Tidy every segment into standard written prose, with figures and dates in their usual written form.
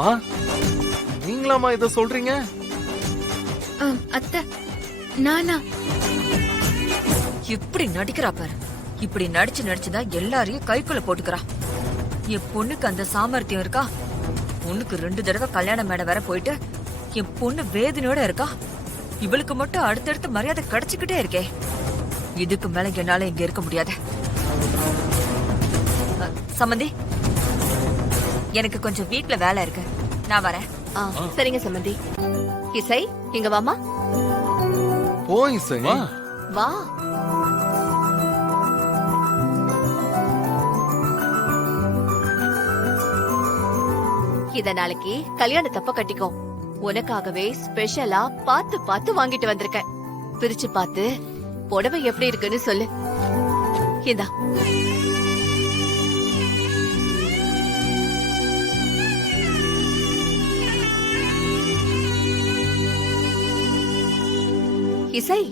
அம்மா நீங்களாமா இத சொல்றீங்க? அத்தை நானா? இப்படி நடிக்கிறா பாரு. இப்படி நடிச்சுதான் எல்லாரையும் கைக்குள்ள போட்டுக்கிறா. என் பொண்ணுக்கு அந்த சாமர்த்தியம் இருக்கா? பொண்ணுக்கு 2 தடவை கல்யாண மேடை வேற போயிட்டு என் பொண்ணு வேதனையோட இருக்கா. இவளுக்கு மட்டும் அடுத்தடுத்து மரியாதை கிடைச்சுக்கிட்டே இருக்கே. இதுக்கு மேல என்னால இங்க இருக்க முடியாது. சம்மந்தி, எனக்கு கொஞ்சம் வீட்ல வேலை இருக்கு, நான் வரேன். சரிங்க சம்மந்தி. இசை இங்க வாமா. போய் சரி வா. இத நாளைக்கு கல்யாண தப்ப கட்டிக்கோ. உனக்காகவே ஸ்பெஷலா பார்த்து வாங்கிட்டு வந்திருக்கேன். பிரிச்சு பார்த்து புடவை எப்படி இருக்குன்னு சொல்லு. இந்தா. இசை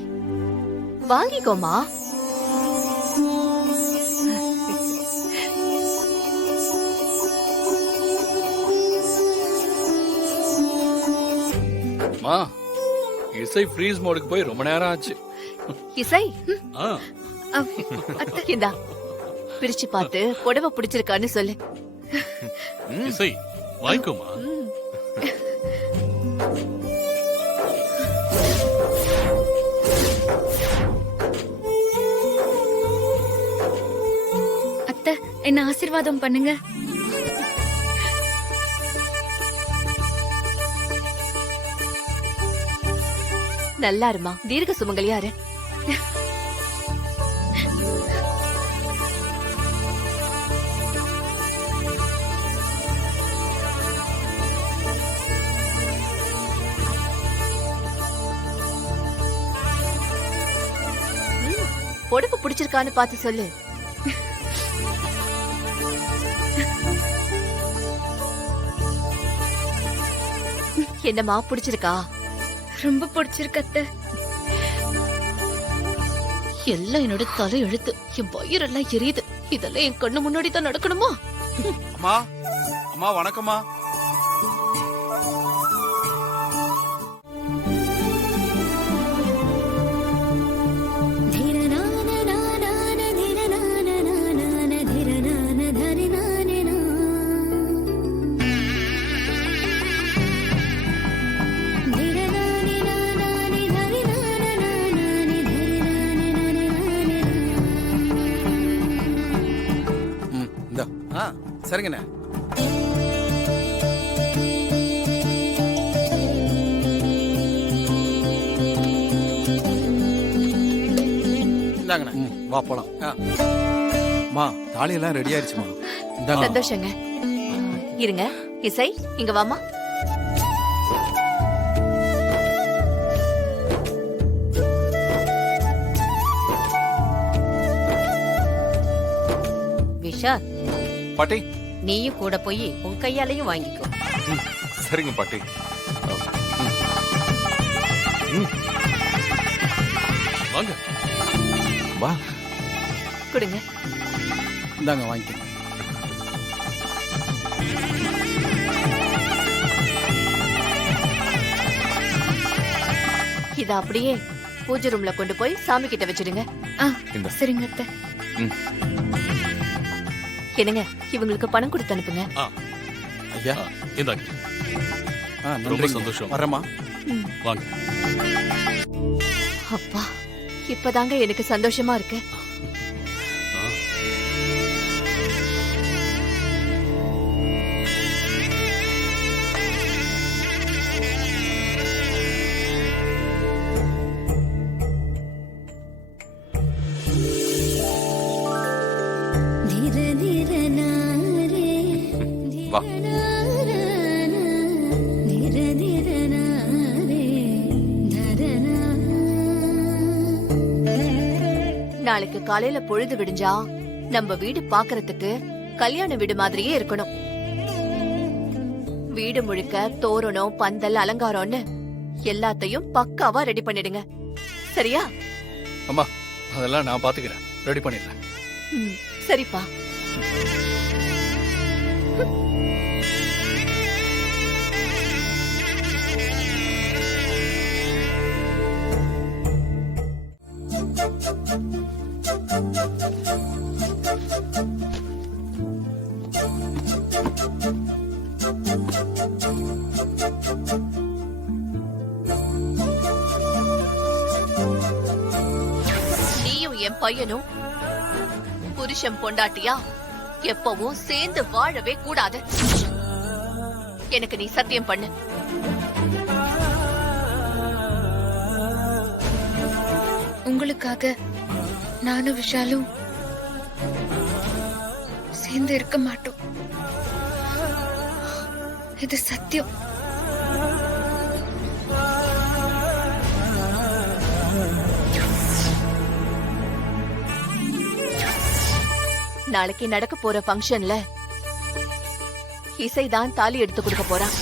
வாங்கிக்கோமா. இசை ஃப்ரீஸ் மோடுக்கு போய் ரொம்ப நேரம் ஆச்சு. இசை இந்தா பிரிச்சு பார்த்து புடவை பிடிச்சிருக்கான்னு சொல்லு. இசை வாங்கிக்கோமா. அத்தை என்ன ஆசீர்வாதம் பண்ணுங்க. நல்லா இருமா, தீர்க்க சுமங்கலியாரு. பொடுப்பு பிடிச்சிருக்கான்னு பார்த்து சொல்லு. என்னம்மா பிடிச்சிருக்கா? ரொம்ப பிடிச்சிருக்கு அத்தை. எல்லாம் என்னோட தலை எழுத்து. என் வயிறெல்லாம் எரியுது. இதெல்லாம் என் கண்ணு முன்னாடி தான் நடக்கணுமா? அம்மா அம்மா வணக்கம்மா. சரிங்கண்ணே. இந்தாங்கண்ணே. வா போலாம். அம்மா தாலியெல்லாம் ரெடி ஆயிடுச்சுமா. சந்தோஷங்க. இருங்க இசை இங்க வாமா. விஷா, பாட்டி நீயும் கூட போய் உன் கையாலையும் வாங்கிக்கோ. சரிங்க பாட்டி. வாங்க வா கொடுங்க. இந்தாங்க வாங்கிக்கோங்க. இத அப்படியே பூஜை ரூம்ல கொண்டு போய் சாமி கிட்ட வச்சிடுங்க. சரிங்க அத்தை. என்னங்க, இவங்களுக்கு பணம் கொடுத்து அனுப்புங்க. ஐயா இந்தாங்க. ரொம்ப சந்தோஷம். வரமா. வாங்க. அப்பா, இப்பதாங்க எனக்கு சந்தோஷமா இருக்கு. வா. நாளைக்கு காலையில பொழுது விடிஞ்சா நம்ம வீடு பாக்குறதுக்கு கல்யாண வீடு மாதிரியே இருக்கணும். வீடு முழுக்க தோரணம், பந்தல், அலங்காரம்னு எல்லாத்தையும் பக்காவா ரெடி பண்ணிடுங்க. சரியா? அம்மா அதெல்லாம் நான் பாத்துக்கிறேன். ரெடி பண்ணிடுறேன். சரிப்பா. பையனும் புருஷன் பொண்டாட்டியா எப்பவும் சேர்ந்து வாழவே கூடாது. எனக்கு நீ சத்தியம் பண்ணு. உங்களுக்காக நானும் விஷாலும் சேர்ந்து இருக்க மாட்டோம். இது சத்தியம். நாளைக்கு நடக்க போற ஃபங்க்ஷன்ல இசைதான் தாலி எடுத்து கொடுக்க போறான்.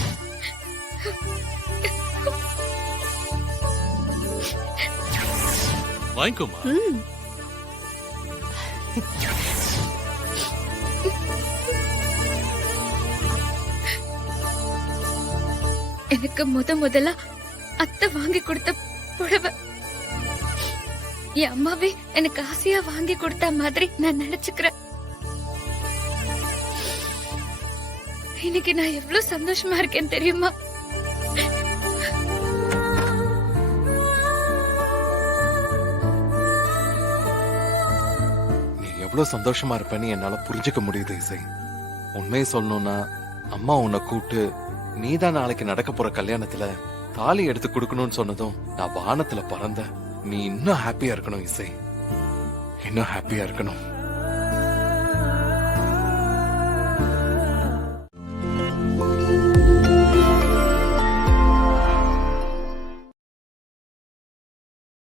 வாங்கிக்கோமா. ம். எனக்கு முதல்ல அத்தை வாங்கி கொடுத்த புடவை என் அம்மாவே எனக்கு ஆசையா வாங்கி கொடுத்த மாதிரி நான் நினைச்சுக்கிறேன். இன்னைக்கு நான் எவ்வளவு சந்தோஷமா இருக்கேன் தெரியுமா? நீ எவ்வளவு சந்தோஷமா இருப்பேன்னு என்னால புரிஞ்சுக்க முடியுது இசை. உண்மையை சொல்லணும்னா அம்மா உன்னை கூப்பிட்டு நீதான் நாளைக்கு நடக்க போற கல்யாணத்துல தாலி எடுத்து கொடுக்கணும்னு சொன்னதும் நான் வானத்துல பறந்தேன். நீ இன்னும் ஹாப்பியா இருக்கணும் இசை, இன்னும் ஹாப்பியா இருக்கணும்.